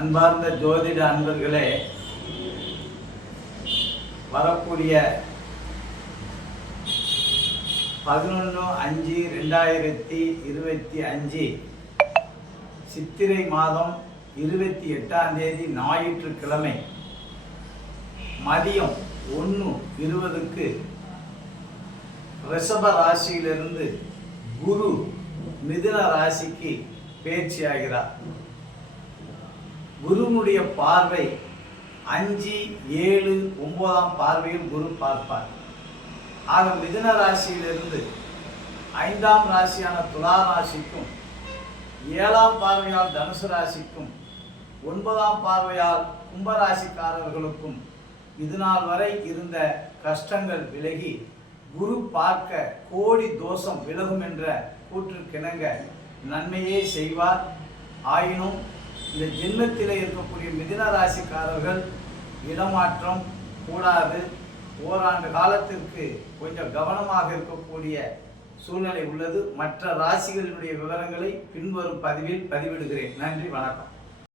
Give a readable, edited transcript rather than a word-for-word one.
அன்பார்ந்த ஜோதிட அன்பர்களே, வரக்கூடிய 11/5/2025 சித்திரை மாதம் 28ஆம் தேதி ஞாயிற்றுக்கிழமை மதியம் 1:20க்கு ரிஷப ராசியிலிருந்து குரு மிதுன ராசிக்கு பயிற்சியாகிறார். குருனுடைய பார்வை 5, 7, 9ஆம் பார்வையில் குரு பார்ப்பார். ஆக மிதுன ராசியிலிருந்து 5ஆம் ராசியான துலா ராசிக்கும், 7ஆம் பார்வையால் தனுசு ராசிக்கும், 9ஆம் பார்வையால் கும்பராசிக்காரர்களுக்கும் இதுநாள் வரை இருந்த கஷ்டங்கள் விலகி குரு பார்க்க கோடி தோஷம் விலகும் என்ற கூற்றுக்கிணங்க நன்மையே செய்வார். ஆயினும் இந்த ஜென்மத்தில் இருக்கக்கூடிய மிதுன ராசிக்காரர்கள் இடமாற்றம் கூடாது. ஓராண்டு காலத்திற்கு கொஞ்சம் கவனமாக இருக்கக்கூடிய சூழ்நிலை உள்ளது. மற்ற ராசிகளுடைய விவரங்களை பின்வரும் பதிவில் பதிவிடுகிறேன். நன்றி, வணக்கம்.